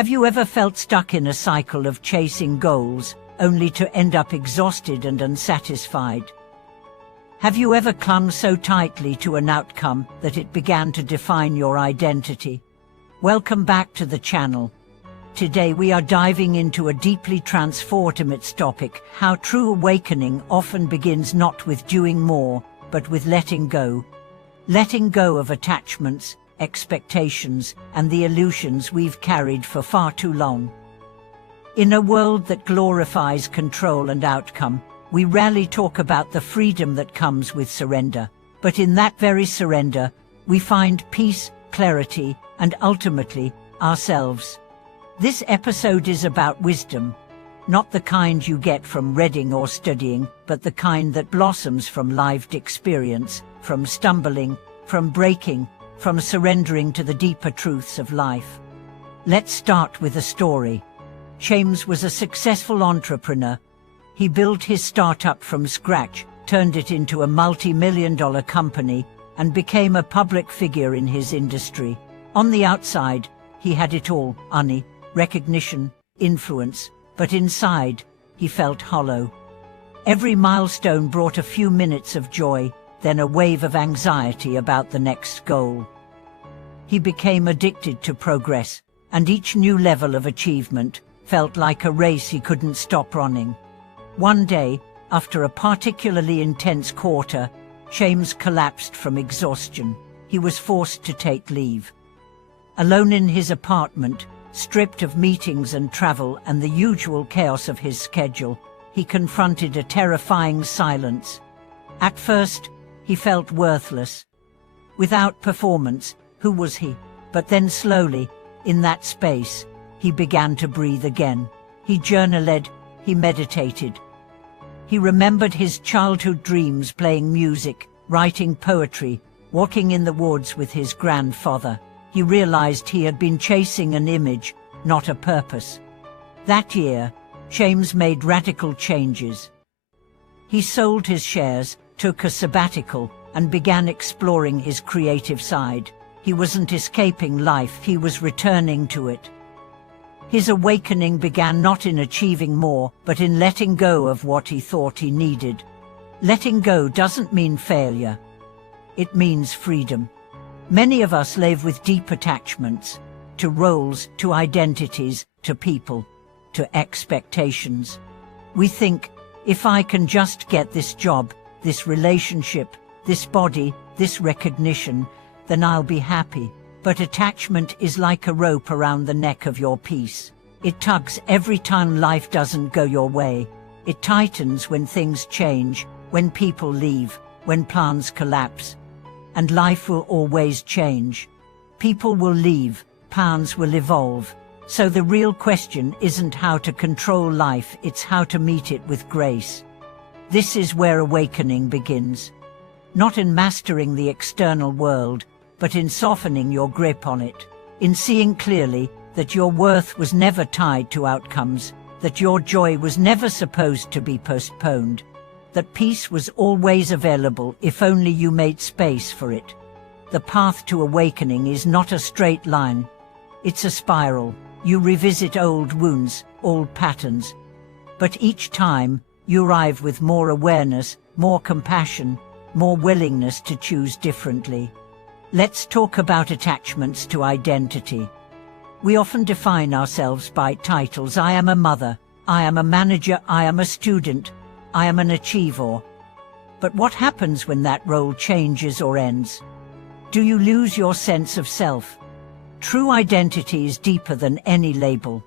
Have you ever felt stuck in a cycle of chasing goals, only to end up exhausted and unsatisfied? Have you ever clung so tightly to an outcome that it began to define your identity? Welcome back to the channel. Today we are diving into a deeply transformative topic: how true awakening often begins not with doing more, but with letting go. Letting go of attachments, expectations, and the illusions we've carried for far too long. In a world that glorifies control and outcome, we rarely talk about the freedom that comes with surrender. But in that very surrender, we find peace, clarity, and ultimately, ourselves. This episode is about wisdom, not the kind you get from reading or studying, but the kind that blossoms from lived experience, from stumbling, from breaking, from surrendering to the deeper truths of life. Let's start with a story. James was a successful entrepreneur. He built his startup from scratch, turned it into a multi-million-dollar company, and became a public figure in his industry. On the outside, he had it all: money, recognition, influence, but inside, he felt hollow. Every milestone brought a few minutes of joy, then a wave of anxiety about the next goal. He became addicted to progress, and each new level of achievement felt like a race he couldn't stop running. One day, after a particularly intense quarter, James collapsed from exhaustion. He was forced to take leave. Alone in his apartment, stripped of meetings and travel and the usual chaos of his schedule, he confronted a terrifying silence. At first, he felt worthless. Without performance, who was he? But then slowly, in that space, he began to breathe again. He journaled, he meditated. He remembered his childhood dreams: playing music, writing poetry, walking in the woods with his grandfather. He realized he had been chasing an image, not a purpose. That year, James made radical changes. He sold his shares, took a sabbatical, and began exploring his creative side. He wasn't escaping life, he was returning to it. His awakening began not in achieving more, but in letting go of what he thought he needed. Letting go doesn't mean failure. It means freedom. Many of us live with deep attachments, to roles, to identities, to people, to expectations. We think, if I can just get this job, this relationship, this body, this recognition, then I'll be happy. But attachment is like a rope around the neck of your peace. It tugs every time life doesn't go your way. It tightens when things change, when people leave, when plans collapse. And life will always change. People will leave, plans will evolve. So the real question isn't how to control life, it's how to meet it with grace. This is where awakening begins. Not in mastering the external world, but in softening your grip on it. In seeing clearly that your worth was never tied to outcomes, that your joy was never supposed to be postponed, that peace was always available if only you made space for it. The path to awakening is not a straight line. It's a spiral. You revisit old wounds, old patterns. But each time, you arrive with more awareness, more compassion, more willingness to choose differently. Let's talk about attachments to identity. We often define ourselves by titles: I am a mother, I am a manager, I am a student, I am an achiever. But what happens when that role changes or ends? Do you lose your sense of self? True identity is deeper than any label.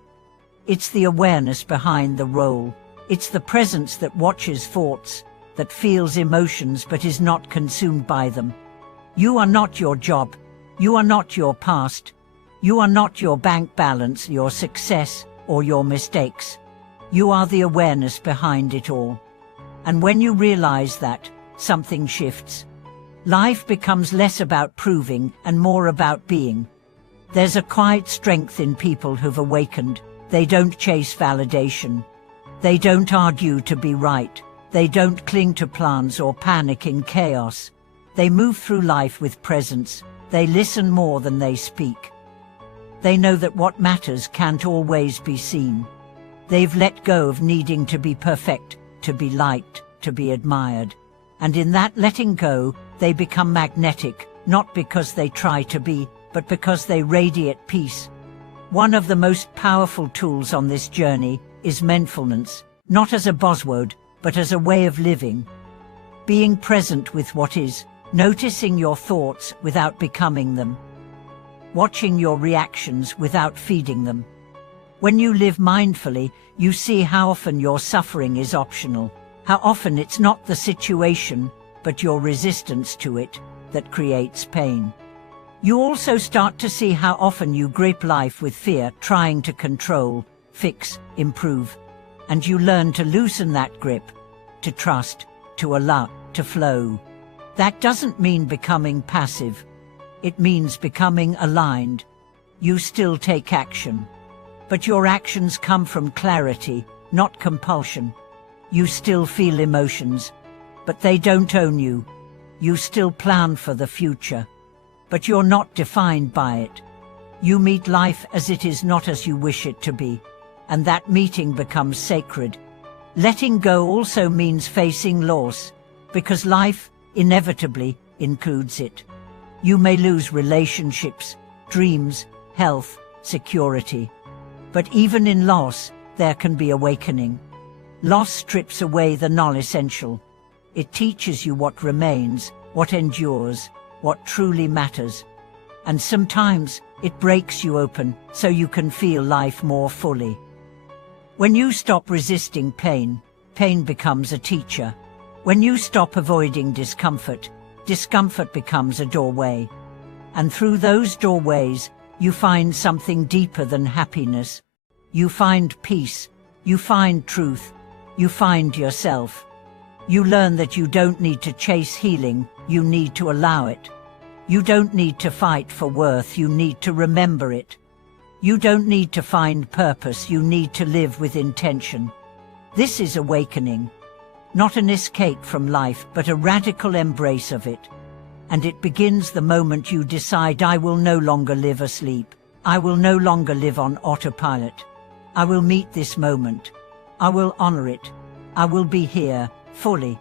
It's the awareness behind the role. It's the presence that watches thoughts, that feels emotions but is not consumed by them. You are not your job. You are not your past. You are not your bank balance, your success, or your mistakes. You are the awareness behind it all. And when you realize that, something shifts. Life becomes less about proving and more about being. There's a quiet strength in people who've awakened. They don't chase validation. They don't argue to be right. They don't cling to plans or panic in chaos. They move through life with presence. They listen more than they speak. They know that what matters can't always be seen. They've let go of needing to be perfect, to be liked, to be admired. And in that letting go, they become magnetic, not because they try to be, but because they radiate peace. One of the most powerful tools on this journey is mindfulness, not as a buzzword, but as a way of living. Being present with what is, noticing your thoughts without becoming them, watching your reactions without feeding them. When you live mindfully, you see how often your suffering is optional, how often it's not the situation, but your resistance to it, that creates pain. You also start to see how often you grip life with fear, trying to control, fix, improve. And you learn to loosen that grip, to trust, to allow, to flow. That doesn't mean becoming passive. It means becoming aligned. You still take action. But your actions come from clarity, not compulsion. You still feel emotions, but they don't own you. You still plan for the future, but you're not defined by it. You meet life as it is, not as you wish it to be, and that meeting becomes sacred. Letting go also means facing loss, because life inevitably includes it. You may lose relationships, dreams, health, security. But even in loss, there can be awakening. Loss strips away the non-essential. It teaches you what remains, what endures, what truly matters. And sometimes it breaks you open so you can feel life more fully. When you stop resisting pain, pain becomes a teacher. When you stop avoiding discomfort, discomfort becomes a doorway. And through those doorways, you find something deeper than happiness. You find peace, you find truth, you find yourself. You learn that you don't need to chase healing, you need to allow it. You don't need to fight for worth, you need to remember it. You don't need to find purpose, you need to live with intention. This is awakening. Not an escape from life, but a radical embrace of it. And it begins the moment you decide, I will no longer live asleep. I will no longer live on autopilot. I will meet this moment. I will honor it. I will be here, fully.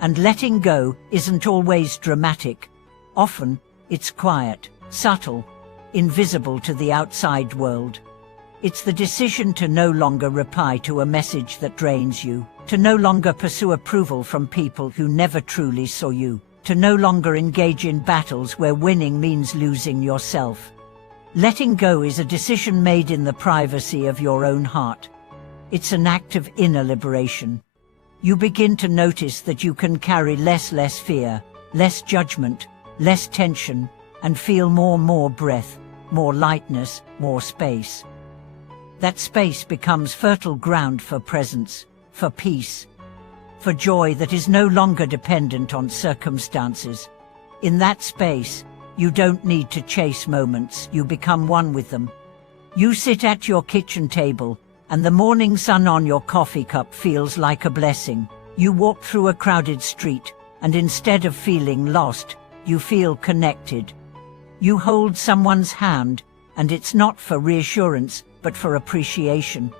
And letting go isn't always dramatic. Often, it's quiet, subtle, invisible to the outside world. It's the decision to no longer reply to a message that drains you, to no longer pursue approval from people who never truly saw you, to no longer engage in battles where winning means losing yourself. Letting go is a decision made in the privacy of your own heart. It's an act of inner liberation. You begin to notice that you can carry less fear, less judgment, less tension, and feel more breath, more lightness, more space. That space becomes fertile ground for presence, for peace, for joy that is no longer dependent on circumstances. In that space, you don't need to chase moments, you become one with them. You sit at your kitchen table, and the morning sun on your coffee cup feels like a blessing. You walk through a crowded street, and instead of feeling lost, you feel connected. You hold someone's hand, and it's not for reassurance, but for appreciation.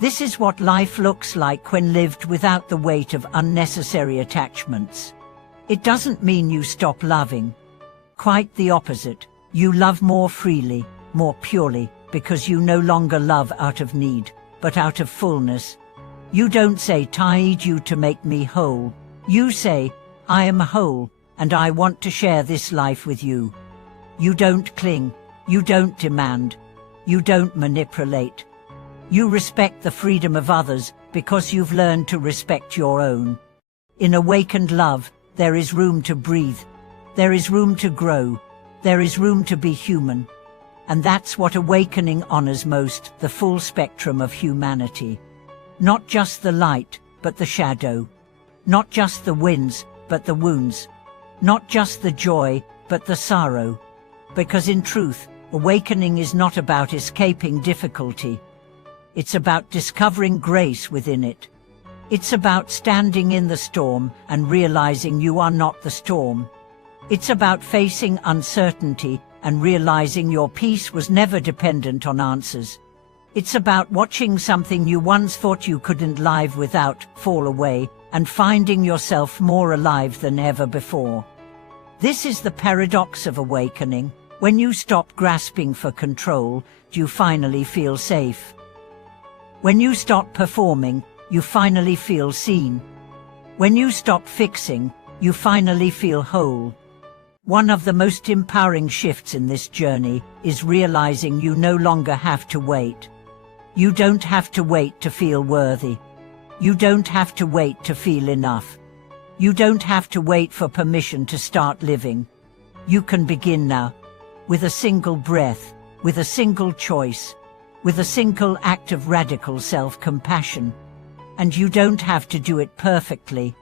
This is what life looks like when lived without the weight of unnecessary attachments. It doesn't mean you stop loving. Quite the opposite. You love more freely, more purely, because you no longer love out of need, but out of fullness. You don't say, I need you to make me whole. You say, I am whole, and I want to share this life with you. You don't cling, you don't demand, you don't manipulate. You respect the freedom of others because you've learned to respect your own. In awakened love, there is room to breathe. There is room to grow. There is room to be human. And that's what awakening honors most, the full spectrum of humanity. Not just the light, but the shadow. Not just the wins, but the wounds. Not just the joy, but the sorrow. Because in truth, awakening is not about escaping difficulty. It's about discovering grace within it. It's about standing in the storm and realizing you are not the storm. It's about facing uncertainty and realizing your peace was never dependent on answers. It's about watching something you once thought you couldn't live without fall away and finding yourself more alive than ever before. This is the paradox of awakening. When you stop grasping for control, you finally feel safe. When you stop performing, you finally feel seen. When you stop fixing, you finally feel whole. One of the most empowering shifts in this journey is realizing you no longer have to wait. You don't have to wait to feel worthy. You don't have to wait to feel enough. You don't have to wait for permission to start living. You can begin now, with a single breath, with a single choice, with a single act of radical self-compassion. And you don't have to do it perfectly.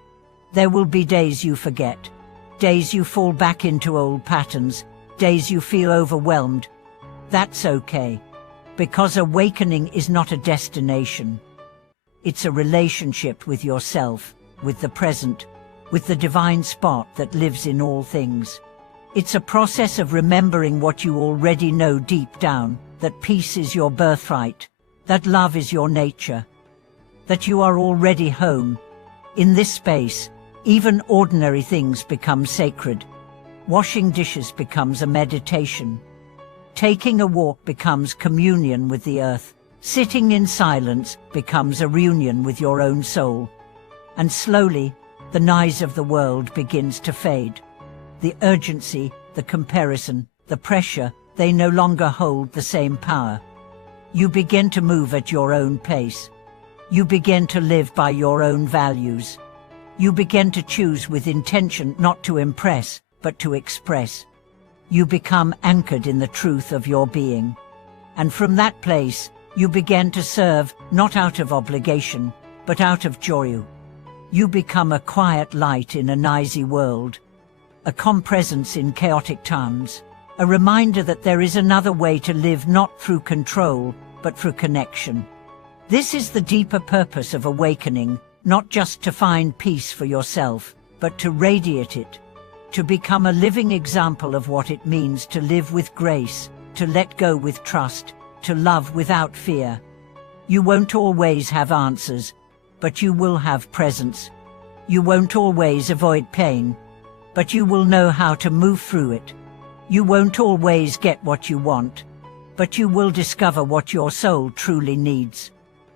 There will be days you forget, days you fall back into old patterns, days you feel overwhelmed. That's okay, because awakening is not a destination. It's a relationship with yourself, with the present, with the divine spot that lives in all things. It's a process of remembering what you already know deep down, that peace is your birthright, that love is your nature, that you are already home. In this space, even ordinary things become sacred. Washing dishes becomes a meditation. Taking a walk becomes communion with the earth. Sitting in silence becomes a reunion with your own soul. And slowly, the noise of the world begins to fade. The urgency, the comparison, the pressure, they no longer hold the same power. You begin to move at your own pace. You begin to live by your own values. You begin to choose with intention not to impress, but to express. You become anchored in the truth of your being. And from that place, you begin to serve, not out of obligation, but out of joy. You become a quiet light in a noisy world, a calm presence in chaotic times, a reminder that there is another way to live, not through control, but through connection. This is the deeper purpose of awakening, not just to find peace for yourself, but to radiate it, to become a living example of what it means to live with grace, to let go with trust, to love without fear. You won't always have answers, but you will have presence. You won't always avoid pain, but you will know how to move through it. You won't always get what you want, but you will discover what your soul truly needs.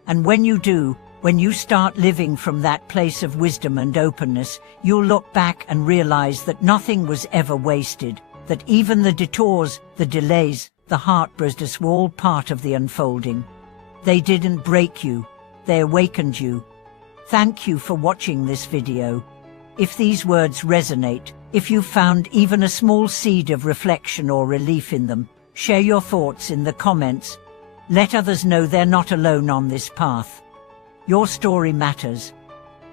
And when you do, when you start living from that place of wisdom and openness, you'll look back and realize that nothing was ever wasted, that even the detours, the delays, the heartbreaks were all part of the unfolding. They didn't break you, they awakened you. Thank you for watching this video. If these words resonate, if you found even a small seed of reflection or relief in them, share your thoughts in the comments. Let others know they're not alone on this path. Your story matters.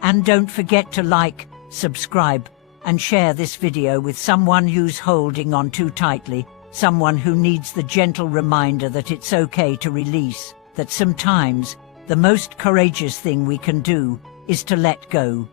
And don't forget to like, subscribe, and share this video with someone who's holding on too tightly, someone who needs the gentle reminder that it's okay to release, that sometimes the most courageous thing we can do is to let go.